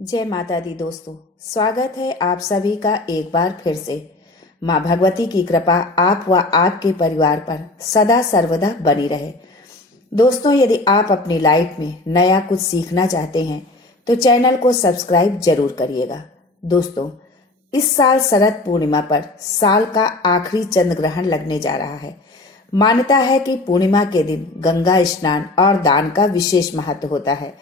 जय माता दी दोस्तों, स्वागत है आप सभी का एक बार फिर से। माँ भगवती की कृपा आप व आपके परिवार पर सदा सर्वदा बनी रहे। दोस्तों, यदि आप अपनी लाइफ में नया कुछ सीखना चाहते हैं तो चैनल को सब्सक्राइब जरूर करिएगा। दोस्तों, इस साल शरद पूर्णिमा पर साल का आखिरी चंद्र ग्रहण लगने जा रहा है। मान्यता है कि पूर्णिमा के दिन गंगा स्नान और दान का विशेष महत्व होता है।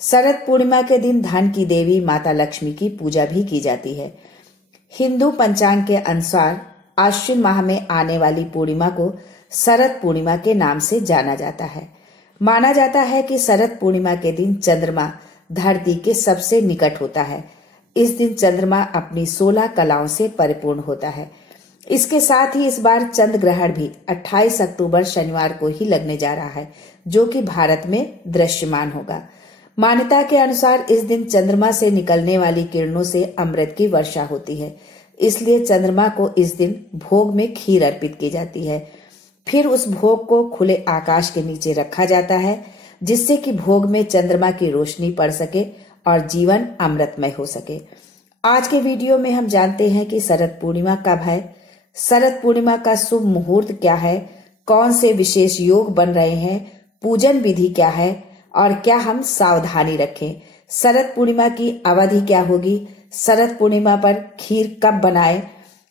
शरद पूर्णिमा के दिन धन की देवी माता लक्ष्मी की पूजा भी की जाती है। हिंदू पंचांग के अनुसार आश्विन माह में आने वाली पूर्णिमा को शरद पूर्णिमा के नाम से जाना जाता है। माना जाता है कि शरद पूर्णिमा के दिन चंद्रमा धरती के सबसे निकट होता है। इस दिन चंद्रमा अपनी 16 कलाओं से परिपूर्ण होता है। इसके साथ ही इस बार चंद्र ग्रहण भी 28 अक्टूबर शनिवार को ही लगने जा रहा है, जो कि भारत में दृश्यमान होगा। मान्यता के अनुसार इस दिन चंद्रमा से निकलने वाली किरणों से अमृत की वर्षा होती है, इसलिए चंद्रमा को इस दिन भोग में खीर अर्पित की जाती है। फिर उस भोग को खुले आकाश के नीचे रखा जाता है, जिससे कि भोग में चंद्रमा की रोशनी पड़ सके और जीवन अमृतमय हो सके। आज के वीडियो में हम जानते हैं कि शरद पूर्णिमा कब है, शरद पूर्णिमा का शुभ मुहूर्त क्या है, कौन से विशेष योग बन रहे हैं, पूजन विधि क्या है और क्या हम सावधानी रखें, शरद पूर्णिमा की अवधि क्या होगी, शरद पूर्णिमा पर खीर कब बनाएं,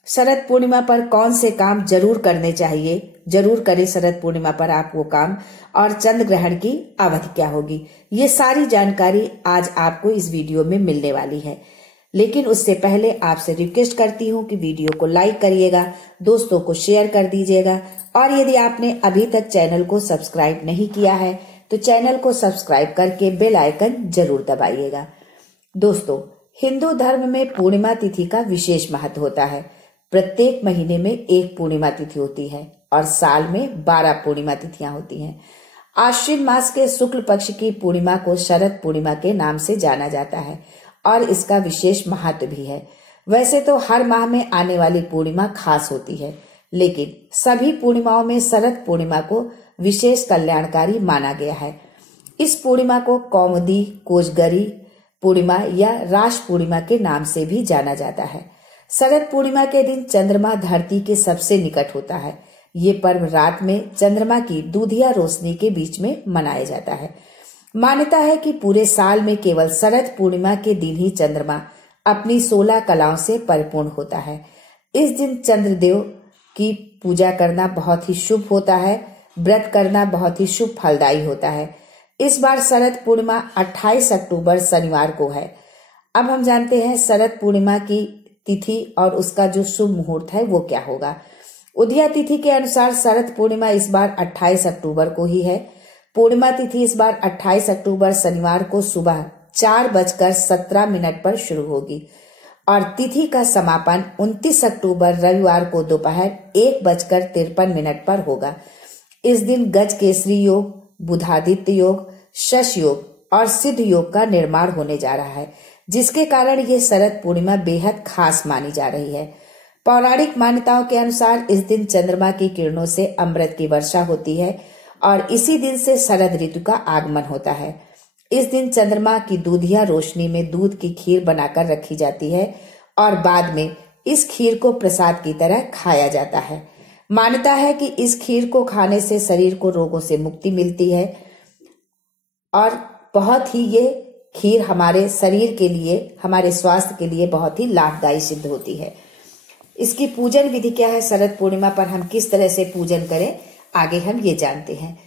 शरद पूर्णिमा पर कौन से काम जरूर करने चाहिए, जरूर करें शरद पूर्णिमा पर आप वो काम, और चंद्र ग्रहण की अवधि क्या होगी। ये सारी जानकारी आज आपको इस वीडियो में मिलने वाली है। लेकिन उससे पहले आपसे रिक्वेस्ट करती हूँ कि वीडियो को लाइक करिएगा, दोस्तों को शेयर कर दीजिएगा, और यदि आपने अभी तक चैनल को सब्सक्राइब नहीं किया है तो चैनल को सब्सक्राइब करके बेल आइकन जरूर दबाइएगा। दोस्तों, हिंदू धर्म में पूर्णिमा तिथि का विशेष महत्व होता है। प्रत्येक महीने में एक पूर्णिमा तिथि होती है और साल में 12 पूर्णिमा तिथियां होती हैं। आश्विन मास के शुक्ल पक्ष की पूर्णिमा को शरद पूर्णिमा के नाम से जाना जाता है और इसका विशेष महत्व भी है। वैसे तो हर माह में आने वाली पूर्णिमा खास होती है, लेकिन सभी पूर्णिमाओं में शरद पूर्णिमा को विशेष कल्याणकारी माना गया है। इस पूर्णिमा को कौमुदी, कोजगरी पूर्णिमा या राश पूर्णिमा के नाम से भी जाना जाता है। शरद पूर्णिमा के दिन चंद्रमा धरती के सबसे निकट होता है। ये पर्व रात में चंद्रमा की दूधिया रोशनी के बीच में मनाया जाता है। मान्यता है कि पूरे साल में केवल शरद पूर्णिमा के दिन ही चंद्रमा अपनी 16 कलाओं से परिपूर्ण होता है। इस दिन चंद्रदेव की पूजा करना बहुत ही शुभ होता है। व्रत करना बहुत ही शुभ फलदायी होता है। इस बार शरद पूर्णिमा 28 अक्टूबर शनिवार को है। अब हम जानते हैं शरद पूर्णिमा की तिथि और उसका जो शुभ मुहूर्त है वो क्या होगा। उदया तिथि के अनुसार शरद पूर्णिमा इस बार 28 अक्टूबर को ही है। पूर्णिमा तिथि इस बार 28 अक्टूबर शनिवार को सुबह 4:17 पर शुरू होगी और तिथि का समापन 29 अक्टूबर रविवार को दोपहर 1:53 पर होगा। इस दिन गज केसरी योग, बुधादित्य योग, शश योग और सिद्ध योग का निर्माण होने जा रहा है, जिसके कारण ये शरद पूर्णिमा बेहद खास मानी जा रही है। पौराणिक मान्यताओं के अनुसार इस दिन चंद्रमा की किरणों से अमृत की वर्षा होती है और इसी दिन से शरद ऋतु का आगमन होता है। इस दिन चंद्रमा की दूधिया रोशनी में दूध की खीर बनाकर रखी जाती है और बाद में इस खीर को प्रसाद की तरह खाया जाता है। मान्यता है कि इस खीर को खाने से शरीर को रोगों से मुक्ति मिलती है और बहुत ही ये खीर हमारे शरीर के लिए, हमारे स्वास्थ्य के लिए बहुत ही लाभदायी सिद्ध होती है। इसकी पूजन विधि क्या है, शरद पूर्णिमा पर हम किस तरह से पूजन करें, आगे हम ये जानते हैं।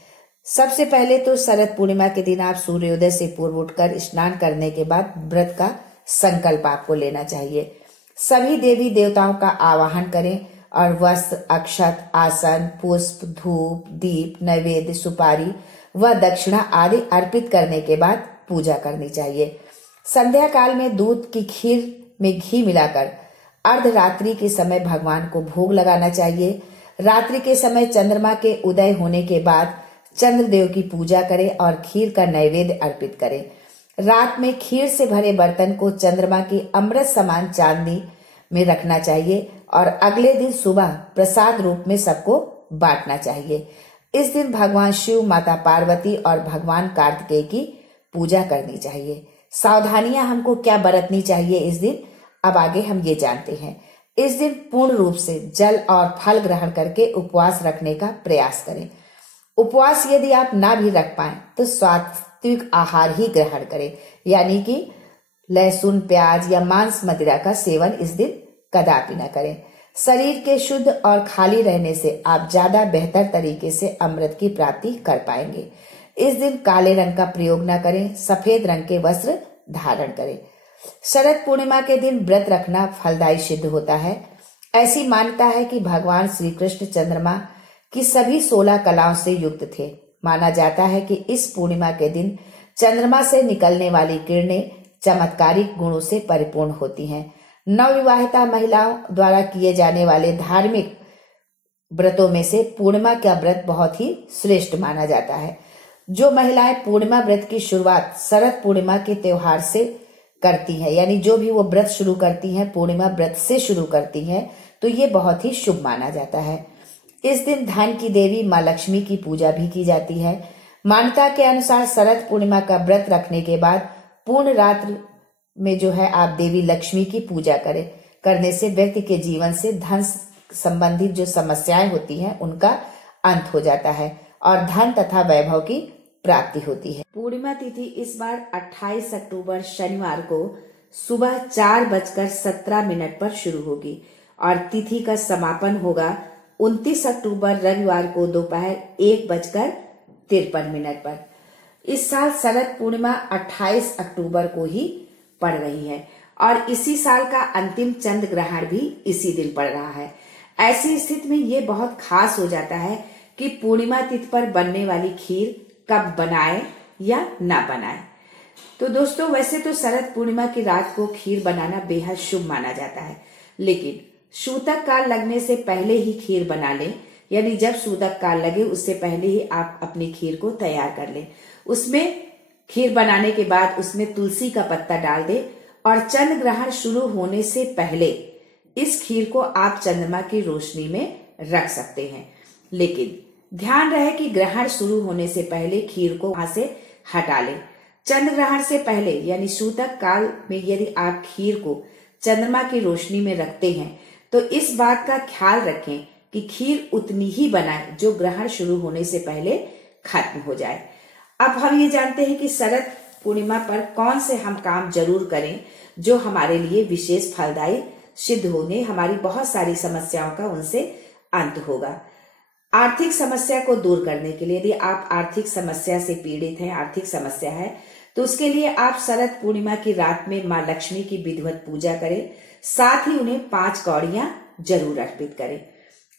सबसे पहले तो शरद पूर्णिमा के दिन आप सूर्योदय से पूर्व उठकर स्नान करने के बाद व्रत का संकल्प आपको लेना चाहिए। सभी देवी देवताओं का आवाहन करें और वस्त्र, अक्षत, आसन, पुष्प, धूप, दीप, नैवेद्य, सुपारी व दक्षिणा आदि अर्पित करने के बाद पूजा करनी चाहिए। संध्या काल में दूध की खीर में घी मिलाकर अर्धरात्रि के समय भगवान को भोग लगाना चाहिए। रात्रि के समय चंद्रमा के उदय होने के बाद चंद्रदेव की पूजा करें और खीर का नैवेद्य अर्पित करें। रात में खीर से भरे बर्तन को चंद्रमा की अमृत समान चांदी में रखना चाहिए और अगले दिन सुबह प्रसाद रूप में सबको बांटना चाहिए। इस दिन भगवान शिव, माता पार्वती और भगवान कार्तिकेय की पूजा करनी चाहिए। सावधानियां हमको क्या बरतनी चाहिए इस दिन, अब आगे हम ये जानते हैं। इस दिन पूर्ण रूप से जल और फल ग्रहण करके उपवास रखने का प्रयास करें। उपवास यदि आप ना भी रख पाए तो सात्विक आहार ही ग्रहण करें, यानी कि लहसुन, प्याज या मांस मदिरा का सेवन इस दिन कदापि न करें। शरीर के शुद्ध और खाली रहने से आप ज्यादा बेहतर तरीके से अमृत की प्राप्ति कर पाएंगे। इस दिन काले रंग का प्रयोग न करें, सफेद रंग के वस्त्र धारण करें। शरद पूर्णिमा के दिन व्रत रखना फलदायी सिद्ध होता है। ऐसी मान्यता है कि भगवान श्री कृष्ण चंद्रमा की सभी 16 कलाओं से युक्त थे। माना जाता है कि इस पूर्णिमा के दिन चंद्रमा से निकलने वाली किरणें चमत्कारिक गुणों से परिपूर्ण होती हैं। नवविवाहिता महिलाओं द्वारा किए जाने वाले धार्मिक व्रतों में से पूर्णिमा का व्रत बहुत ही श्रेष्ठ माना जाता है। जो महिलाएं पूर्णिमा व्रत की शुरुआत शरद पूर्णिमा के त्योहार से करती हैं, यानी जो भी वो व्रत शुरू करती हैं पूर्णिमा व्रत से शुरू करती हैं, तो ये बहुत ही शुभ माना जाता है। इस दिन धन की देवी माँ लक्ष्मी की पूजा भी की जाती है। मान्यता के अनुसार शरद पूर्णिमा का व्रत रखने के बाद पूर्ण रात्र में जो है आप देवी लक्ष्मी की पूजा करें। करने से व्यक्ति के जीवन से धन संबंधित जो समस्याएं होती हैं उनका अंत हो जाता है और धन तथा वैभव की प्राप्ति होती है। पूर्णिमा तिथि इस बार 28 अक्टूबर शनिवार को सुबह 4:17 पर शुरू होगी और तिथि का समापन होगा 29 अक्टूबर रविवार को दोपहर 1:53 पर। इस साल शरद पूर्णिमा 28 अक्टूबर को ही पड़ रही है और इसी साल का अंतिम चंद्र ग्रहण भी इसी दिन पड़ रहा है। ऐसी स्थिति में ये बहुत खास हो जाता है कि पूर्णिमा तिथि पर बनने वाली खीर कब बनाए या ना बनाए। तो दोस्तों, वैसे तो शरद पूर्णिमा की रात को खीर बनाना बेहद शुभ माना जाता है, लेकिन सूतक काल लगने से पहले ही खीर बना लें, यानी जब सूतक काल लगे उससे पहले ही आप अपनी खीर को तैयार कर लें। उसमें खीर बनाने के बाद उसमें तुलसी का पत्ता डाल दें और चंद्र ग्रहण शुरू होने से पहले इस खीर को आप चंद्रमा की रोशनी में रख सकते हैं। लेकिन ध्यान रहे कि ग्रहण शुरू होने से पहले खीर को वहां से हटा लें। चंद्र ग्रहण से पहले यानी सूतक काल में यदि आप खीर को चंद्रमा की रोशनी में रखते हैं तो इस बात का ख्याल रखें कि खीर उतनी ही बनाएं जो ग्रहण शुरू होने से पहले खत्म हो जाए। अब हम ये जानते हैं कि शरद पूर्णिमा पर कौन से हम काम जरूर करें जो हमारे लिए विशेष फलदायी सिद्ध होंगे। हमारी बहुत सारी समस्याओं का उनसे अंत होगा। आर्थिक समस्या को दूर करने के लिए, यदि आप आर्थिक समस्या से पीड़ित हैं, आर्थिक समस्या है, तो उसके लिए आप शरद पूर्णिमा की रात में माँ लक्ष्मी की विधिवत पूजा करें। साथ ही उन्हें 5 कौड़ियां जरूर अर्पित करें।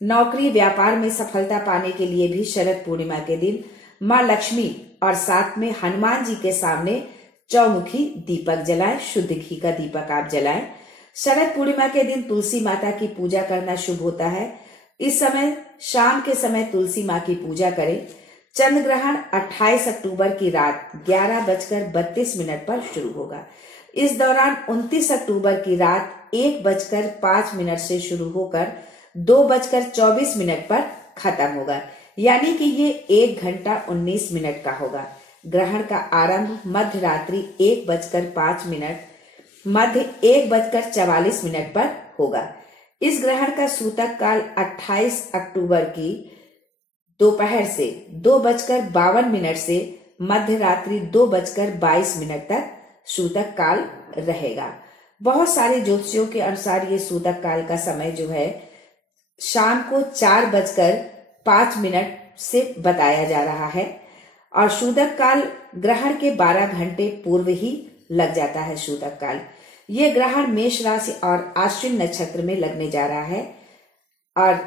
नौकरी व्यापार में सफलता पाने के लिए भी शरद पूर्णिमा के दिन माँ लक्ष्मी और साथ में हनुमान जी के सामने चौमुखी दीपक जलाएं। शुद्ध घी का दीपक आप जलाएं। शरद पूर्णिमा के दिन तुलसी माता की पूजा करना शुभ होता है। इस समय शाम के समय तुलसी माँ की पूजा करें। चंद्र ग्रहण 28 अक्टूबर की रात 11:32 पर शुरू होगा। इस दौरान 29 अक्टूबर की रात 1:05 से शुरू होकर 2:24 पर खत्म होगा, यानी कि ये 1 घंटा 19 मिनट का होगा। ग्रहण का आरंभ मध्य रात्रि 1:05 मध्य 1:44 पर होगा। इस ग्रहण का सूतक काल 28 अक्टूबर की दोपहर से 2:52 से मध्य रात्रि 2:22 तक सूतक काल रहेगा। बहुत सारे ज्योतिषियों के अनुसार ये सूतक काल का समय जो है शाम को 4:05 से बताया जा रहा है और सूतक काल ग्रहण के 12 घंटे पूर्व ही लग जाता है। सूतक काल ये ग्रहण मेष राशि और आश्विन नक्षत्र में लगने जा रहा है और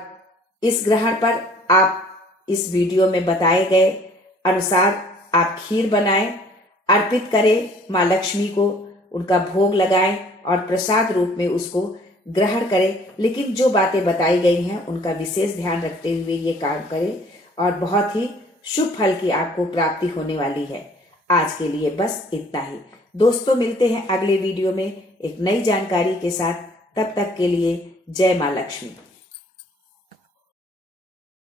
इस ग्रहण पर आप इस वीडियो में बताए गए अनुसार आप खीर बनाएं, अर्पित करें माँ लक्ष्मी को, उनका भोग लगाएं और प्रसाद रूप में उसको ग्रहण करें। लेकिन जो बातें बताई गई हैं उनका विशेष ध्यान रखते हुए ये काम करें और बहुत ही शुभ फल की आपको प्राप्ति होने वाली है। आज के लिए बस इतना ही दोस्तों, मिलते हैं अगले वीडियो में एक नई जानकारी के साथ। तब तक के लिए जय माँ लक्ष्मी।